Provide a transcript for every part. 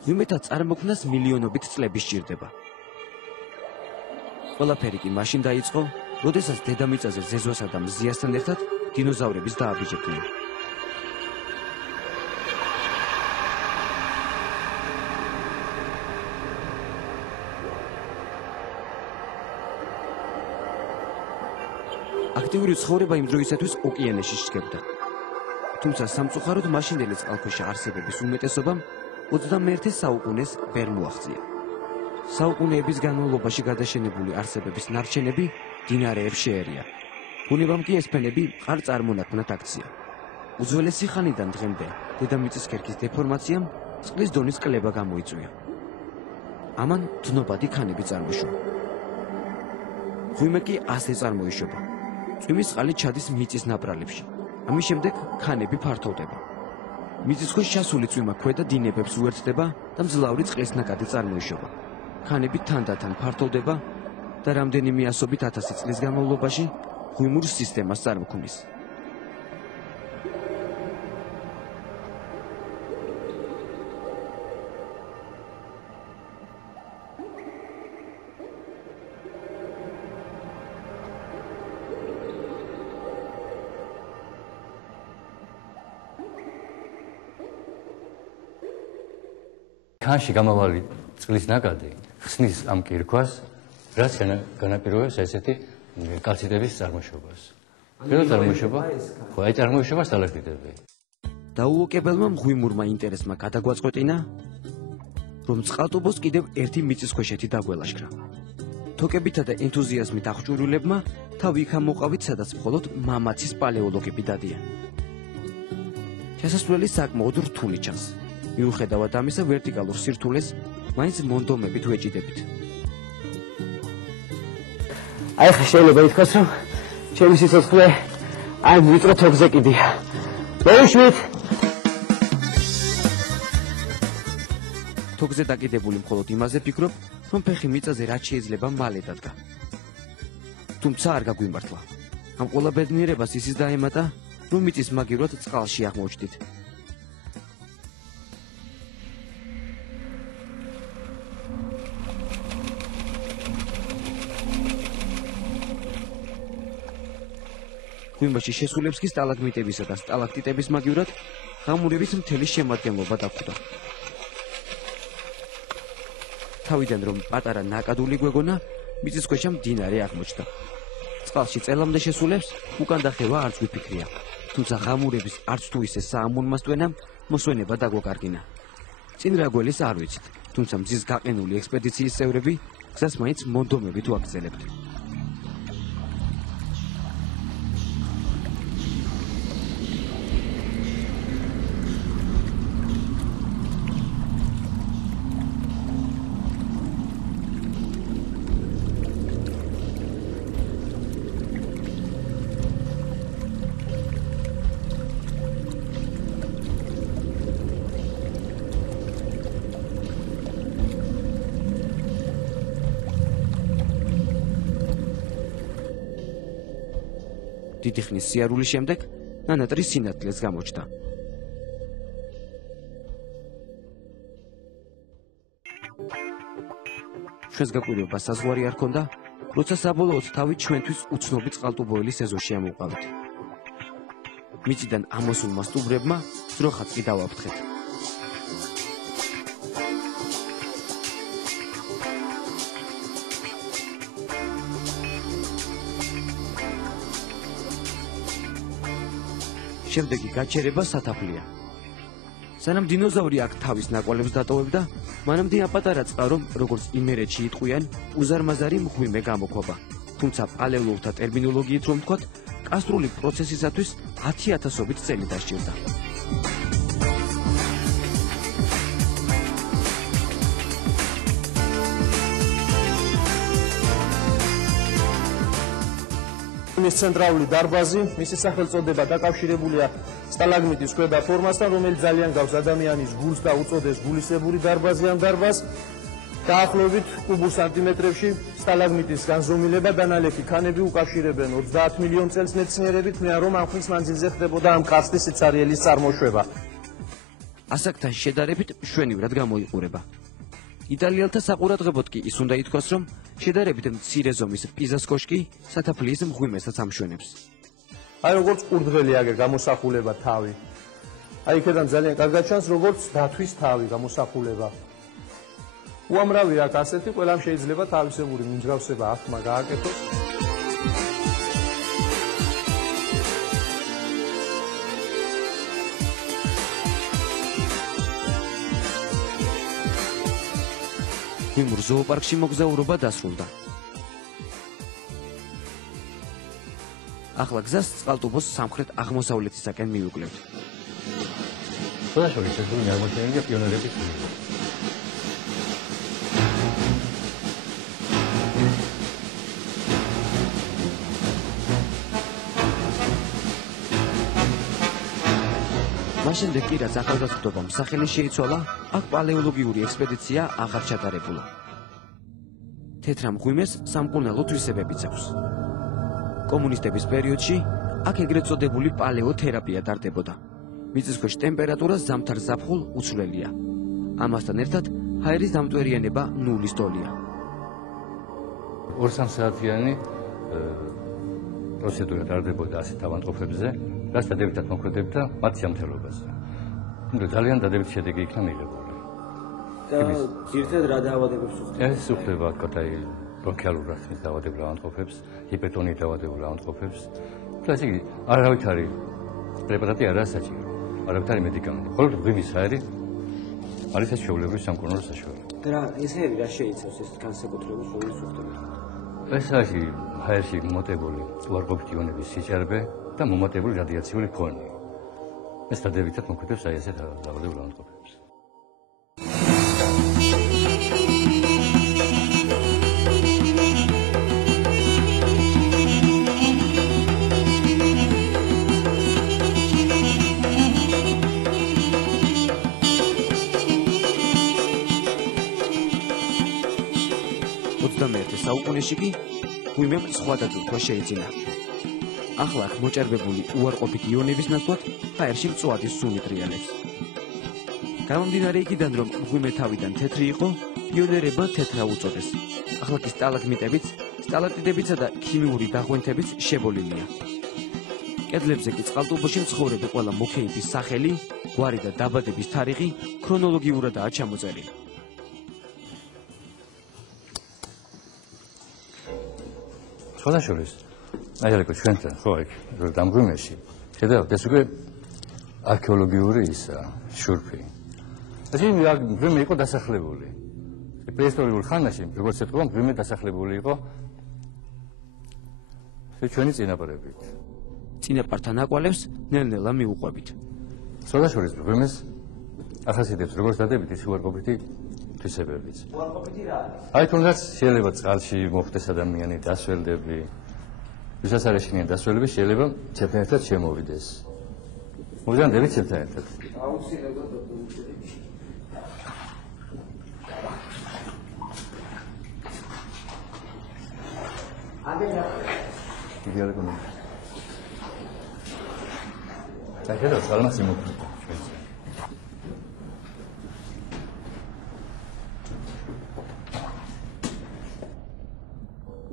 ღვიმეთა წარმოქმნას მილიონობით წლები სჭირდება. ყველაფერი კი მაშინ დაიწყო, როდესაც დედამიწაზე ზეზვასა და მზიასთან ერთად დინოზავრების დააბიჯებდნენ. აქტიური ცხოვრება იმ დროისათვის ოკეანეში სჭირდა. თუმცა სამწუხაროდ მაშინდელი წყალქვეშა არსებების უმეტესობამ 21 საუკუნეს ვერ მოაღწია. საუკუნეების განმავლობაში გადაშენებული არსებების ნარჩენები მდინარეებს შეერია. ბუნებამ კი ეს ფენები მყარ წარმონაქმნად აქცია. უძველესი ხანიდან დღემდე დედამიწის ქერქის დეფორმაციამ წყლის დონის კლება გამოიწვია. ამან დნობადი ქანები წარმოშვა. ღვიმე კი ასე წარმოიშობა. წვიმის წყალი ჩადის მიწის ნაპრალებში. ამის შემდეგ ქანები ფართოვდება. მიწის ქვეშ ჩასული წვიმა ქვედა დინებებს უერთდება და მძლავრი წყლის ნაკადი წარმოიშობა. ქანები თანდათან ფართოვდება და რამდენიმე ასობით ათასი წლის განმავლობაში ღვიმურ სისტემას წარმოქმნის. ქანში გამავალი წყლის ნაკადი ხსნის ამ კირქვას, რაც განაპირობებს ესეთი კალციტების წარმოშობას. პირველ წარმოშობა, ხო, აი წარმოშობა სტალაქტიტები. დაუოკებელმა მღვიმურმა ინტერესმა გადაგვაწყვეტინა, რომ წყალტუბოს კიდევ ერთი მიწის ქვეშეთი დაგველაშქრა. თოკებითა და ენთუზიაზმით აღჭურვილებმა თავი იქ ამოყავით, სადაც მხოლოდ მამაცის პალეოლოგები დადიან. შესასვლელი საკმაოდ რთული ჩანს. მიუხედავად ამისა, ვერტიკალურ სირთულეს მაინც მონდომებით ვეჭიდებით. აი ხა შეიძლება ითქვას, რომ ჩემი სიცოცხლე აი ვიწრო თოქზე კიდია. მოუშვით. თოქზე დაკიდებული მხოლოდ იმაზე ფიქრობ, რომ ფეხი მიწაზე რაც შეიძლება მალე დადგა. თუმცა არ გაგვიმართლა. ამ ყველა ბედნიერებას ისიც დაემატა, რომ მიწის მაგივრად წყალში აღმოჩნდით. ღვიმაში შესულებს კი სტალაგმიტებისა და სტალაქტიტების მაგივრად ღამურების მთელი შემადგენლობა დაგვხვდა. თავიდან რომ პატარა ნაკადული გვეგონა, მიწისქვეშა მდინარე აღმოჩნდა. წყალში წელამდე შესულებს უკან დახევა არც გვიფიქრია. თუმცა ღამურების არც თუ ისე საამონმასტვენამ მოსვენება დაგვაკარგინა. წინ რა გველის არ ვიცით, თუმცა მზის გაყინული ექსპედიციის წევრები გზას მაინც მონდომებით ვაგრძელებთ. დიდი ხნის სიარულის შემდეგ ნანატრი სინათლეს გამოჩნდა. ჩვენს გაკვირვებას საზღვარი არ ჰქონდა, როცა საბოლოოდ თავი ჩვენთვის უცნობი წყალტუბოელი ეზოში ამოვყავით. მიწიდან ამოსულმა სტუბრებმა ძროხად კი დავაფრთხეთ. შემდეგი გაჩერება სათაფლია. სანამ დინოზავრი აქ თავის ნაკვალებს დატოვებდა, მანამდე აპატარა წყარო, როგორც იმერეთში იტყვიან, უზარმაზარი მღვიმე გამოქვაბა. თუმცა პალეოლოგთა ტერმინოლოგიით რომ ვთქვათ, კასტრული პროცესისათვის 10,000-ობით წელი დასჭირდა. ცენტრალური დარბაზი, მისი სახელწოდება დაკავშირებულია სტალაგმიტის ქვედა ფორმასთან, რომელიც ძალიან გავს ადამიანის გულს და უწოდეს გულისებური დარბაზი ამ დარბაზს. დაახლოებით კუბურ სანტიმეტრებში სტალაგმიტის განზომილება დანალექი ქანები უკავშირებენ 30 მილიონ წელს მეცნიერები თვლიან, რომ ამ ხნის მანძილზე ხდებოდა ამ კარსტის სიცარიელის წარმოშვება. ასაკთან შედარებით მშვენივრად გამოიყურება. იტალიელთა საყურადღებოდ კი ის უნდა ითქვას, რომ შედარებით მცირე ზომის პიზას კოშკი სათაფლიის მღვიმესაც ამშვენებს. აი როგორც ყურძღელი აგერ გამოსახულება თავი. აი იქიდან ძალიან კარგად ჩანს როგორც დათვის თავი გამოსახულება. უამრავი აქ ასეთი ყველამ შეიძლება თავისებური მიმძღავსება ახმა გააკეთოს. გვიმურ ზოოპარკში მოგზაურობა დასრულდა. ახლა გზას წყალტუბოს სამხრეთ აღმოსავლეთისაკენ მივუკლევთ. შესაძლოა შეგიძლია აღმოჩენილი პიონერების გზა. მაშინდე კი რაც ახალგაზრდობამ სახელი შეიცვალა, აქ პალეოლოგიური ექსპედიცია აღარ ჩატარებულა. თეთრ მღვიმეს სამკურნალო თვისებებიც აქვს. კომუნისტების პერიოდში აქ ეგრეთ წოდებული პალეოთერაპია ტარდებოდა. მიწისქვეშ ტემპერატურა ზამთარ ზაფხულ უცვლელია. ამასთან ერთად ჰაერის დამტვერიანება ნულის დონეა. 2-3 საათიანი პროცედურა ტარდებოდა ასეთ ავადმყოფებზე, რაც დადებითად მოქმედებდა მათ სიამთელობაზე. ძალიან დადებითი შედეგი იქნა მიღებული. და ძირითადად რა დაავადებებს უხდება? ეს უხდება კოტაი ბრონქიალურ რახმის დაავადებულ ავადმყოფებს, ჰიპერტონიით დაავადებულ ავადმყოფებს. და ესე იგი არავითარი პრეპარატი არაა საჭირო. არავითარი მედიკამენტი. მხოლოდ მღვიმის ჰაერი არის ეს ჩვეულებრივი სამკურნალო საშუალება. და ეს ჰაერი რა შეიცავს ეს განსაკუთრებით რომლის უხდება? ეს არის ჰაერში მომატებული უარყოფითი იონების სიჭარბე და მომატებული რადიაციული ფონი. ეს დადებითად მოქმედებს აი ესეთ დაავადებულ ავადმყოფებს. საუკუნეში კი გვიმემ სხვა დატვირთვა შეიძინა. ახლა აქ მოჭარბებული უარყოფითი იონების ნაცვლად ჰაერში მწვადი სუნი ტრიალებს. გამომდინარე იქიდან, რომ გვიმე თავიდან თეთრი იყო, პიონერებმა თეთრა უწოდეს. ახლა კი სტალაგმიტებიც, სტალაქტიტებიცა და ქიმიური დაღვენთებიც შებოლილია. კედლებზე კი წყალტუბოში მცხოვრები ყველა მოქეიფის სახელი, გვარი და დაბადების თარიღი ქრონოლოგიურადაა ჩამოწერილი. შესაძლოა აი რეკო ჩვენთან ხო იქ დამგვიმეში შედავთ ეს უკვე არქეოლოგიური ისა შურფი ეს გვიმე იყო დასახლებული პრეისტორიულ ხანაში როგორც ეთქვა გვიმე დასახლებული იყო ჩვენი წინაპრებით წინაპართან აკვალებს ნელ-ნელა მიუყვებით შესაძლოა გვიმეს ახასიათებს როგორც დადებით ის უარყოფითი თვისებებიც უარყოფითი რა არის აი თუნდაც შეიძლება წყალში მოხდეს ადამიანი დასველდები ვისაც არ ეშინია დასველები შეიძლება ჩემთან ერთად შემოვიდეს მოვიდანდები ჩემთან ერთად აუცილებლად აგერა იდეალი გონი და შეიძლება ძალმას იმოქმედა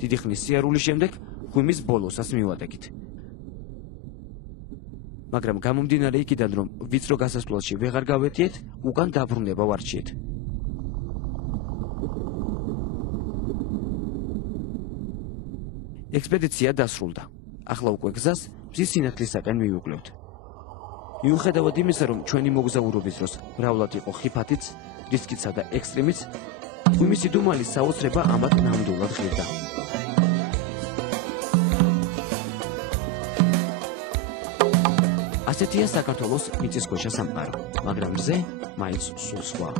დიდი ხნის სიარულის შემდეგ გვიმის ბოლოსას მივადექით. მაგრამ გამომდინარე იქიდან, რომ ვიწრო გასასვლელში ვეღარ გავეტიეთ, უკან დაბრუნება ვარჩიეთ. ექსპედიცია დასრულდა. ახლა უკვე გზას მზის სინათლისაკენ მივუკლევთ. მიუხედავად იმისა, რომ ჩვენი მოგზაურობის დროს მრავლად იყო ხიფათიც, რისკიცა და ექსტრემიც, გვიმის იდუმალის საოცრება ამათ ნამდვილად ღირდა. ასეთია საქართველოს მიწისქვეშა სამყარო, მაგრამ მზე მაინც სულ სხვა.